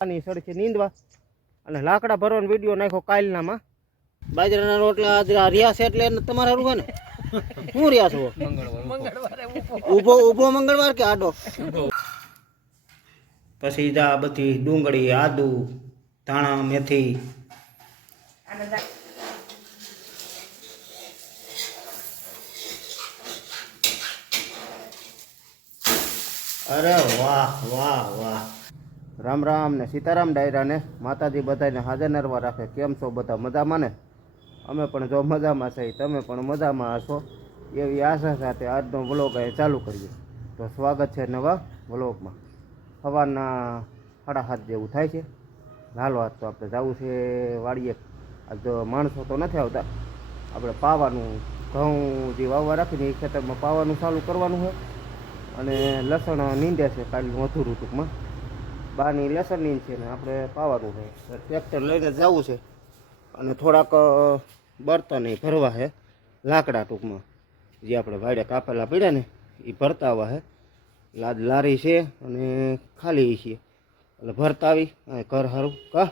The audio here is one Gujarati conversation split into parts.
ની સડથી નીંદવા. અને લાકડા ભરવાનો વીડિયો નાખ્યો કાલનામાં. બાજરાના રોટલા આજરા રહ્યા છે એટલે એને તમારે હારું હોય ને? શું રહ્યા છો? ઊભો. ઊભો મંગળવાર કે આડો? પછી આ બધી ડુંગળી આદુ ધાણા મેથી. અરે વાહ વાહ વાહ. રામ રામ ને સીતારામ ડાયરાને માતાજી બધાને હાજર નરવા રાખે. કેમ છો બધા મજામાં ને? અમે પણ જો મજામાં છે, તમે પણ મજામાં હશો? એવી આશા સાથે આજનો વ્લોગ અહીં ચાલુ કરીએ. તો સ્વાગત છે નવા વ્લોગમાં સવારના સાડા સાત જેવું થાય છે. હાલો, આજ તો આપણે જવું છે વાડીએ. આજ જો માણસો તો નથી આવતા. આપણે પાવાનું ઘઉં જે વાવવા રાખીને એ ખેતરમાં પાવાનું ચાલુ કરવાનું છે અને લસણ નીંદે છે, કાલનું અધૂરું ટૂંકમાં. બાની લેસરની છે ને આપણે પાવાનું છે. ટ્રેક્ટર લઈને જવું છે. અને થોડાક બર્તન એ ભરવા છે લાકડા ટૂંકમાં. જે આપણે ભાડે કાપેલા પડ્યા ને એ ભરતા આવવા છે. લાદ લારી છે અને ખાલી છે. એટલે ભરતા આવી ઘર સારું કા?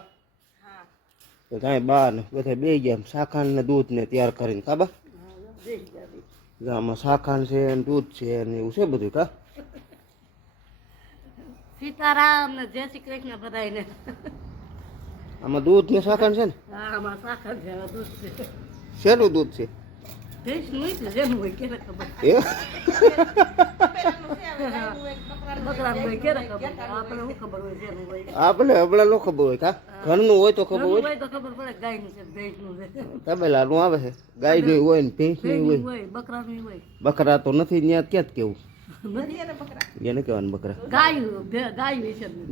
તો ત્યાં બહાર ને બધા બે ગયા શાખાન ને દૂધ ને તૈયાર કરીને કાબા જો આમાં શાખાન છે દૂધ છે ને એવું છે બધું કા? સીતારામ ને જય શ્રી કૃષ્ણ બધાને આમાં દૂધ ને સાકર છે ને? હા આમાં સાકર છે દૂધ છે. શેનું દૂધ છે? જેનું હોય કેને ખબર. આપણે હમણાં નો ખબર હોય કા? ઘરનું હોય તો ખબર હોય? તો ખબર પડે ગાયનું છે ભેંસનું છે. તબેલાનું આવે છે. ગાયનું હોય ને ભેંસનું હોય. બકરાનું હોય. બકરા તો નથી ત્યાં ક્યાં જ કેવું? એને કહેવાનું બકરા ગાયું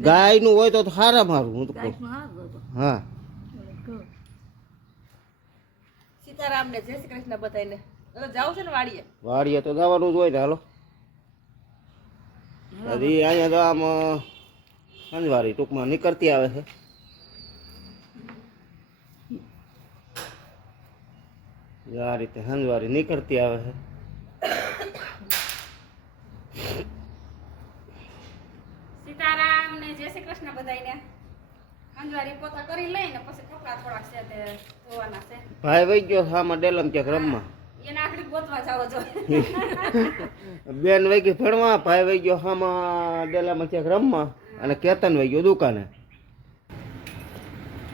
ગાયનું હોય તો સારા મારું હું તો હારું. હા. સીતારામ ને જય શ્રી કૃષ્ણ બધાને જાવ છે ને વાડીએ. વાડીએ તો જવાનું જ હોય ને હાલો. હજી અહીંયા તો આમ સંજવારી ટૂંકમાં નીકળતી આવે છે. આ રીતે સંજવારી નીકળતી આવે છે. સીતારામ ને જય શ્રી કૃષ્ણ બધાને અંજવારી પોતા કરી લઈને પછી કપડા થોડાક છે તે ધોવાના છે. ભાઈ વઈ ગયો સામાં ડેલમ કે રમવા? એને આખડી ગોતવા જાવ જો. બેન વઈ ગઈ ભણવા ભાઈ વઈ ગયો સામા ડેલામાં ક્યાંક રમવા? અને કેતન વઈ ગયો દુકાને.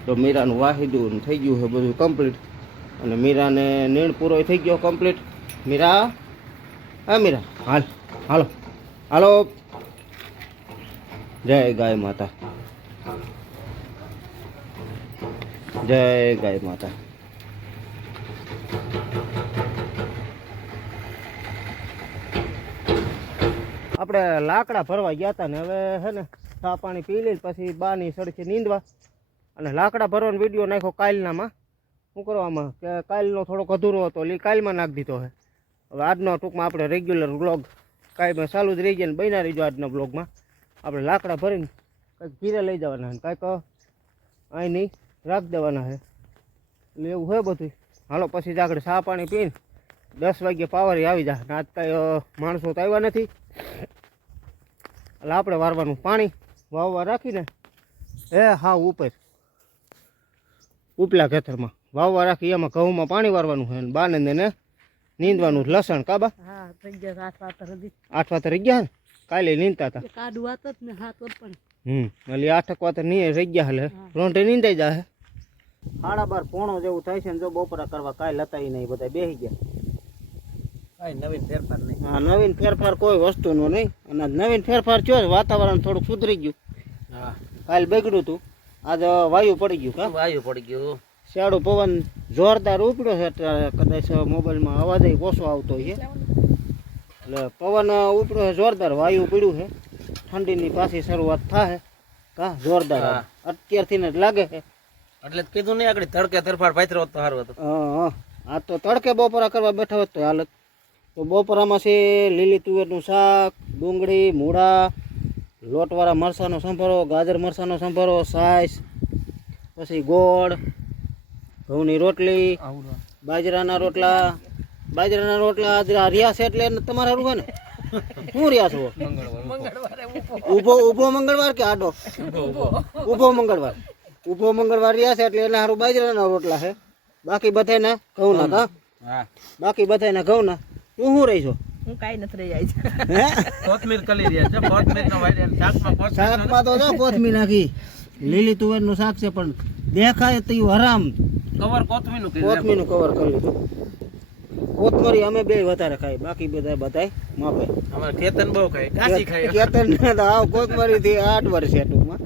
તો મીરાનું વાહિદું થઈ ગયું છે બધું કમ્પ્લીટ અને મીરાને નીણ પૂરો થઈ ગયો કમ્પ્લીટ મીરા? હા મીરા. હાલ. હાલો. હાલો. જય ગાય માતા. જય ગાય માતા. આપણે લાકડા ભરવા ગયા હતા ને હવે હે ને, ચા પાણી પી લઈ પછી બાની સડથી નીંદવા. અને લાકડા ભરવાનો વીડિયો નાખ્યો કાલનામાં. શું કરવામાં કે કાલનો થોડોક અધૂરો હતો, એટલે કાલમાં નાખી દીધો છે હવે આજનો ટૂંકમાં આપણે રેગ્યુલર વ્લોગ કાંઈ ચાલુ જ રહી જાય ને બન્યા રહીજો આજના બ્લોગમાં આપણે લાકડા ભરીને કંઈક ઘીરે લઈ જવાના છે કાંઈક અહીં નહીં, રાખી દેવાના છે. એટલે એવું હોય બધું હાલો, પછી જ આગળ ચા પાણી પીને દસ વાગ્યે પાવર આવી જાય આજ કાંઈ માણસો તો આવ્યા નથી. એટલે આપણે વારવાનું પાણી વાવવા રાખીને, એ, હા, ઉપર. ઉપલા ખેતરમાં. વાવવા રાખી, એમાં ઘઉંમાં પાણી વારવાનું છે અને બાને ને નીંદવાનું લસણ કાબા? આઠ વાતે રહી ગયા કાલે નીંદતા હતા. કાઢું વાત જ ને હાથ પણ હમ એટલે આઠક વાતે નહીં રહી ગયા એટલે રોંટે નીંદાઈ જાય સાડા બાર પોણો જેવું થાય છે ને જો બપોરા કરવા કાંઈ લતાઈ નહીં બધા બેસી ગયા. કાંઈ નવીન ફેરફાર નહીં. હા નવીન ફેરફાર કોઈ વસ્તુનો નહીં. અને નવીન ફેરફાર થયો વાતાવરણ થોડુંક સુધરી ગયું. હા. કાલે બગડ્યું હતું આજે વાયુ પડી ગયું કા વાયુ પડી ગયું. શિયાળો પવન જોરદાર ઉપડ્યો છે કદાચ મોબાઈલમાં અવાજ ઓછો આવતો છે. એટલે પવન ઉપડ્યો છે જોરદાર વાયુ પીડ્યું છે. ઠંડીની પાછી શરૂઆત થાય કા જોરદાર. અત્યારથી ને જ લાગે છે. એટલે કીધું નહીં આગળ તડકે તરફાડ પાથરો હોત તો સારું હતું. હા હા આ તો તડકે બપોરા કરવા બેઠા હોત તો હાલત તો બપોરામાં છે લીલી તુવેરનું શાક ડુંગળી મૂળા લોટવાળા મરસાનો સંભારો ગાજર મરસાનો સંભારો સાઈસ પછી ગોળ ઘઉંની રોટલી બાજરાના રોટલા બાજરાના રોટલા છે એટલે તમારે સારું હોય ને શું રહ્યા છો? ઊભો ઊભો મંગળવાર કે આડો? ઊભો મંગળવાર. ઊભો મંગળવાર રહ્યા છે એટલે એના હારું બાજરાના રોટલા છે. બાકી બધાને ઘઉં ના કા? હા. બાકી બધાને ઘઉં ના તું શું રહી છો? હું કાંઈ નથી રહી જાય છે કોથમીર કલી રહ્યા છે. કોથમીર નો વાયરલ શાકમાં કોથમીર તો જો કોથમી નાખી. લીલી તુવેરનું શાક છે પણ દેખાય તો હરામ. કવર કોથમીરનું કીધું કોથમીનું કવર કરી લીધું. કોથમરી અમે બે વધારે ખાઈ બાકી બધા બધાય માપે. અમારે ખેતન બહુ ખાય કાચી ખાય. કેતન તો આવ કોથમરી થી આઠ વર્ષ છે ટૂંકમાં.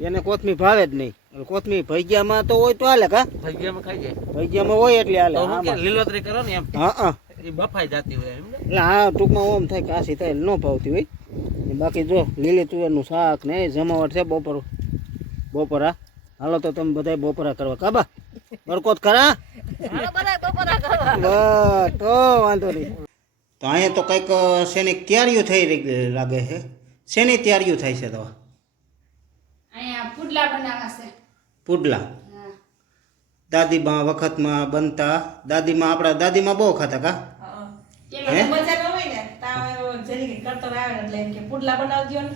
એને કોથમી ભાવે જ નહીં. કોથમી ભજીયામાં તો હોય તો હાલે કા? ભજીયામાં ખાઈ જાય. ભજીયામાં હોય એટલે હાલે. લીલોતરી કરો ને એમ. હા હા. એ બફાઈ જતી હોય એમ એટલે હા ટૂંકમાં ઓમ થાય કાશી થાય ન ભાવતી હોય. બાકી જો લીલી તુવેરનું શાક ને જમાવટ છે બપોર બપોરા. હાલો તો તમે બધા બપોરા કરવા. કાબા બરકોત કરા તો વાંધો નહીં. તો અહીંયા તો કંઈક શેની તૈયારીઓ થઈ લાગે છે? શેની તૈયારીઓ થાય છે તો? પુડલા? દાદીમાં વખતમાં બનતા દાદીમાં આપણા દાદીમાં બહુ ખાતા કા? હે? મજા ન હોય ને તાવ જરી કરતો આવે એટલે કે પુડલા બનાવજો ને.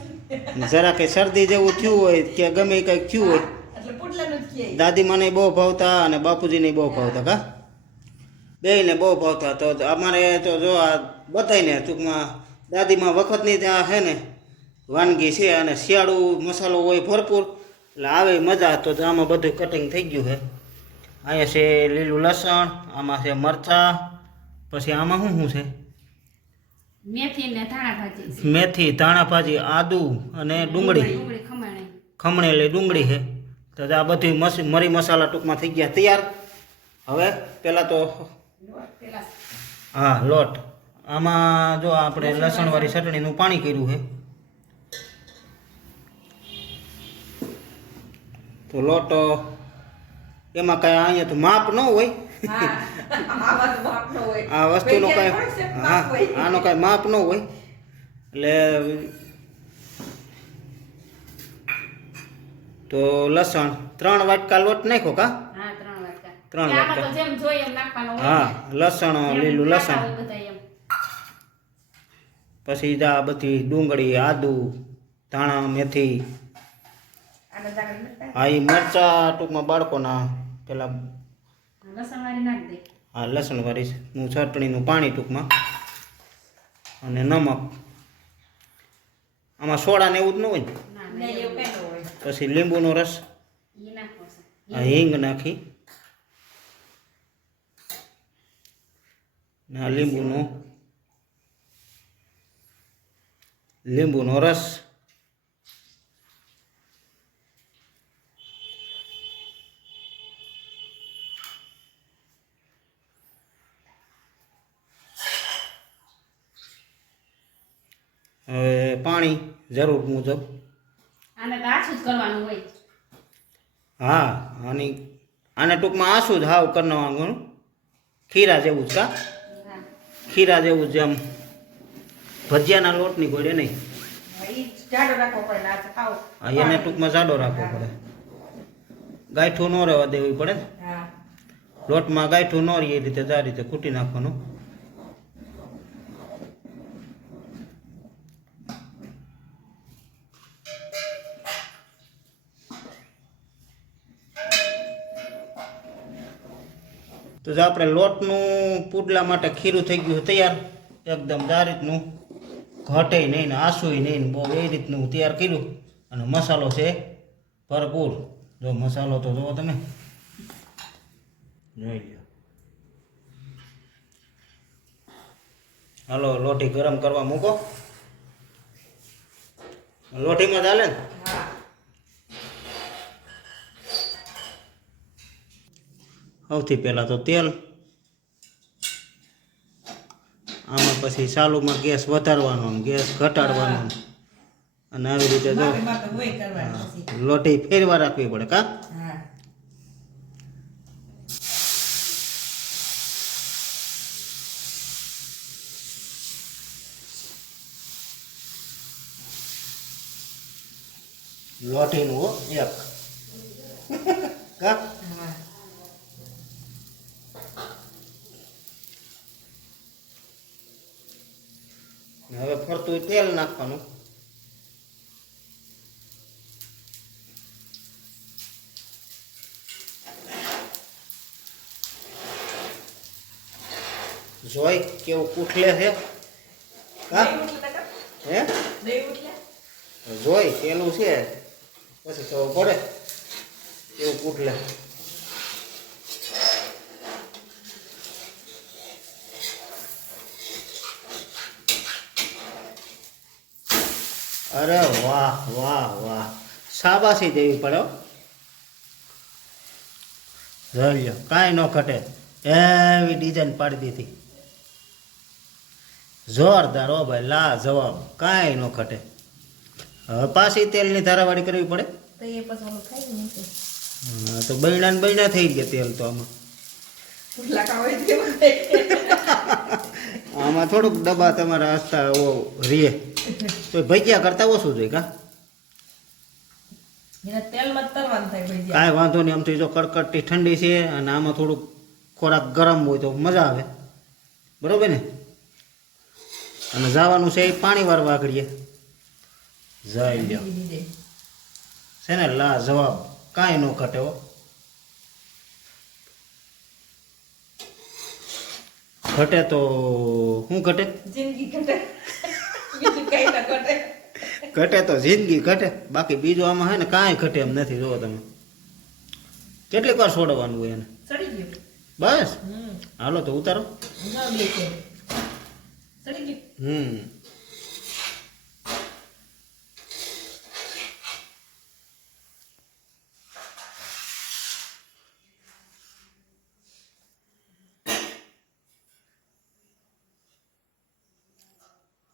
જરા કંઈ શરદી જેવું થયું હોય કે ગમે કંઈક થયું હોય. દાદી દાદીમાને બહુ ભાવતા અને બાપુજીને બહુ ભાવતા કા? બેયને બહુ ભાવતા. તો અમારે તો જો આ બતાવીને ટૂંકમાં દાદીમાં વખતની ત્યાં છે ને વાનગી છે અને શિયાળુ મસાલો હોય ભરપૂર. એટલે આવે મજા. તો આમાં બધું કટિંગ થઈ ગયું છે. અહીંયા છે લીલું લસણ આમાં છે મરચાં પછી આમાં શું શું છે? મેથી ને ધાણા ભાજી મેથી ધાણા ભાજી આદુ અને ડુંગળી. ખમણી ખમણેલી ડુંગળી છે. તો આ બધી મરી મસાલા ટૂંકમાં થઈ ગયા. તૈયાર? હવે પહેલાં તો હા લોટ. આમાં જો આપણે લસણવાળી ચટણીનું પાણી કર્યું છે. તો લોટ એમાં કાંઈ અહીંયા તો માપ ન હોય. આ વસ્તુનો કાંઈ હા આનો કાંઈ માપ ન હોય. એટલે તો લસણ ત્રણ વાટકા લોટ નાખો કા? ત્રણ વાટકા. ત્રણ એટલે આમાં વાટકા. તો જેમ જોઈએ એમ નાખવાનું હોય. હા લસણ લીલું લસણ. હોય બધા એમ. પછી આ બધી ડુંગળી આદુ ધાણા મેથી. હા એ મરચા ટૂંકમાં બાળકોના પેલા લસણ વાળી નું ચટણીનું પાણી ટૂંકમાં અને નમક. આમાં સોડા ને એવું જ ન હોય પછી લીંબુનો રસ. હિંગ નાખી. લીંબુનો લીંબુનો રસ હવે પાણી જરૂર મુજબ. આને આછું જ કરવાનું હોય. હા અને આને ટૂંકમાં આશું જ હાવ કરવાનું ખીરા જેવું જ કા? ખીરા જેવું જ આમ ભજીયાના લોટની ગોળે નહીં. એને ટૂંકમાં જાડો રાખવો પડે. ગાંઠું ન રહેવા દેવી પડે લોટમાં ગાંઠું ન રહી એ રીતે જ રીતે કૂટી નાખવાનું. તો જો આપણે લોટનું પુડલા માટે ખીરું થઈ ગયું તૈયાર, એકદમ આ રીતનું. ઘટે નહીં ને આંસુય નહીં ને બહુ એ રીતનું તૈયાર કર્યું. અને મસાલો છે ભરપૂર. જો મસાલો તો જુઓ તમે. જોઈ લો હાલો, લોટી ગરમ કરવા મૂકો. લોટીમાં ચાલે ને હા સૌથી પહેલાં તો તેલ. આમાં પછી ચાલુમાં ગેસ વધારવાનો ગેસ ઘટાડવાનો. અને આવી રીતે જો લોટી ફેરવા રાખવી પડે કા? લોટીનું એક. કા? હવે ફરતું તેલ નાખવાનું. જોઈ કેવું કૂઠલે છે? હા? હે? જોઈ પેલું છે. પછી ખબર પડે? કેવું કૂઠલે? અરે વાહ વાહ વાહ. શાબાશી દેવી પડે. રહ્યો કાંઈ ન ઘટે. એવી ડિઝાઇન પાડી દીધી. જોરદાર હો ભાઈ લા જવાબ કાંઈ ન ઘટે. હવે પાછી તેલની ધારાવાળી કરવી પડે? તો બૈણા ને બૈણા થઈ ગયા તેલ તો આમાં પુડલા ખાવા હોય તો એવું ખાય. આમાં થોડુંક દબા તમારા હસતા ઓ રીએ. તો ભજીયા કરતા ઓછું જોઈએ કા. કાંઈ વાંધો નહીં આમ તો જો કડકડતી ઠંડી છે અને આમાં થોડુંક ખોરાક ગરમ હોય તો મજા આવે. બરોબર ને? અને જવાનું છે એ પાણી વાર વાગડીએ જઈ લ્યો છે ને લા જવાબ કાંઈ ન ઘટે ઘટે તો શું ઘટે? જિંદગી ઘટે. ઘટે. તો જિંદગી ઘટે. બાકી બીજું આમાં હે ને કાંઈ ઘટે એમ નથી જોવો તમે. કેટલીક વાર છોડવાનું હોય એને. બસ? હાલો તો ઉતારો. હમ.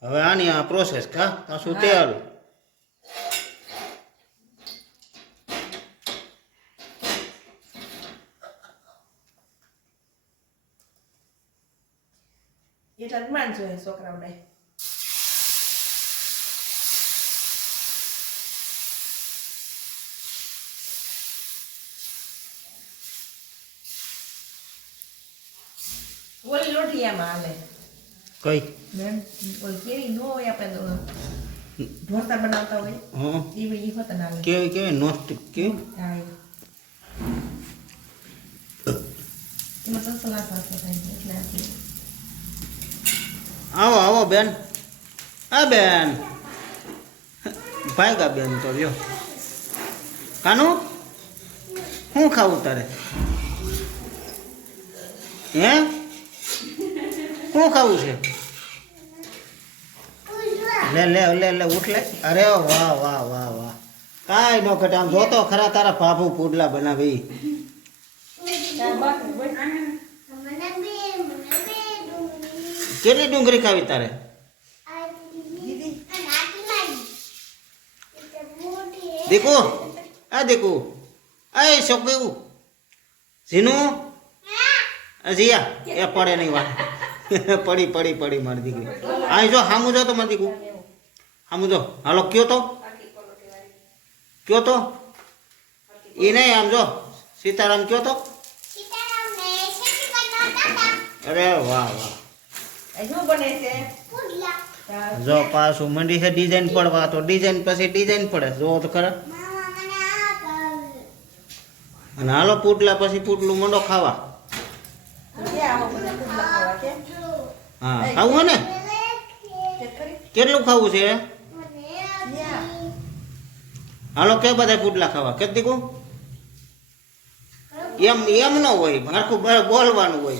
હવે આની આ પ્રોસેસ કા પાછું શું એટલા જ માન જોઈએ છોકરાઓને ઓલી આમાં હાલે. કઈ ઓલી કેવી નો હોય આપણે ઢોરતા ઢોસા બનાવતા હોય હં એવી ઈ હોતા ના કેવી કેવી નોસ્ટિક કેવી હા એ. એમાં તો સલાડ સાથે થાય એટલે આવો આવો બેન હા બેન ભાગ્યા બેન તો લ્યો કાનું શું ખાવું તારે હે શું ખાવું છે લે લે લે લે, ઉઠ લે. અરે વાહ વાહ વાહ વાહ. કાંઈ નો ઘટે. જોતો ખરા તારા ભાભુ પુડલા બનાવી. કેટલી ડુંગળી ખાવી તારે? દીકુ? આ દીકુ. આ છોકરું ઝીનું? જીયા એ પડે નહીં વાત. પડી પડી પડી મારી દીકરી. અહીં જો હામું જો તો મારી દીકુ. હામું જો હાલો કયો તો? કયો તો? એ નહીં આમ જો સીતારામ કયો તો? અરે વાહ વાહ. બને છે? જો પાછું મંડી છે ડિઝાઇન પડવા તો ડિઝાઇન પછી ડિઝાઇન પડે. જો તો ખરા. અને હાલો પૂટલા પછી પૂટલું મંડો ખાવા. હા ખાવું હે ને? કેટલું ખાવું છે? હાલો, કે બધા પુડલા ખાવા? કે દીકું? એમ એમ ન હોય આખું બોલવાનું હોય.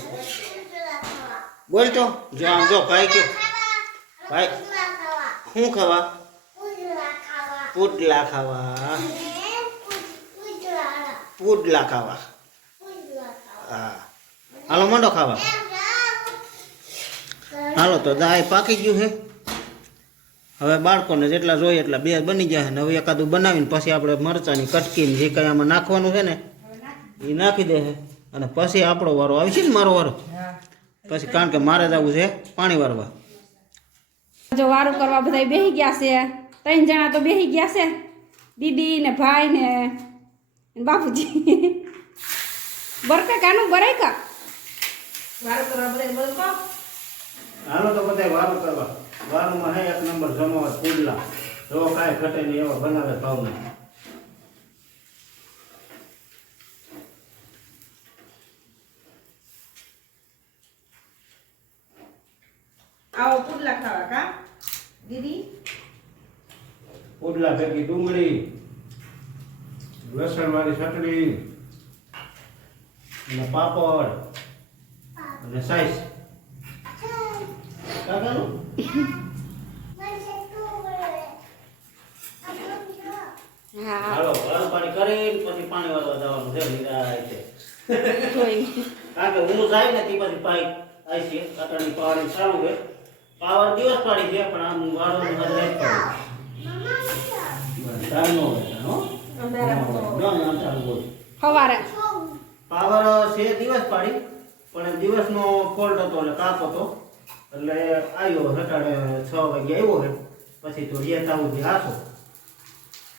બોલતો જો આમ જો, ભાઈ કે ભાઈ શું ખાવા? પુડલા ખાવા. પુડલા ખાવા. હા. હાલો, મંડો ખાવા. હાલો, તો દાય પાકી ગયું છે હવે બાળકોને જેટલા જોઈએ એટલા બે બની જાય ને હવે એકાદું બનાવીને પછી આપણે મરચાની કટકીને જે કંઈ આમાં નાખવાનું છે ને એ નાખી દે અને પછી આપણો વારો આવશે ને મારો વારો. પછી કારણ કે મારે જવું છે પાણી વારવા. જો વારું કરવા બધા બેહી ગયા છે. ત્રણ જણા તો બેસી ગયા છે. દીદી ને ભાઈ ને બાપુજી. બરકા કાનું બરાય કા વારો કરવા બધા હાલો તો બધા વારું કરવા. વાળુમાં હે એક નંબર જમાવે પુડલા જો કાંઈ ઘટે નહીં એવા બનાવે ભાવના આવો પુડલા ખાવા કા? દીદી? પુડલા ભેગી ડુંગળી લસણવાળી ચટણી અને પાપડ અને સાઈસ. કાકાનું? હાલો ગરમ પાણી કરી પછી પાણી વાળવા જવાનું છે નિરાંતે. જોઈ કારણ કે હું જાય ને તે પછી પાઈ આવી છે પાણી ચાલુ છે. પાવર દિવસ પાડી છે પણ આમ પાડી હોય ચાલુ હોય. સવારે. પાવર છે દિવસ પાડી પણ દિવસનો ફોલ્ટ હતો એટલે કાપ હતો. એટલે આવ્યો સટાડે છ વાગે આવ્યો છે. પછી તો રિયા જે હાસો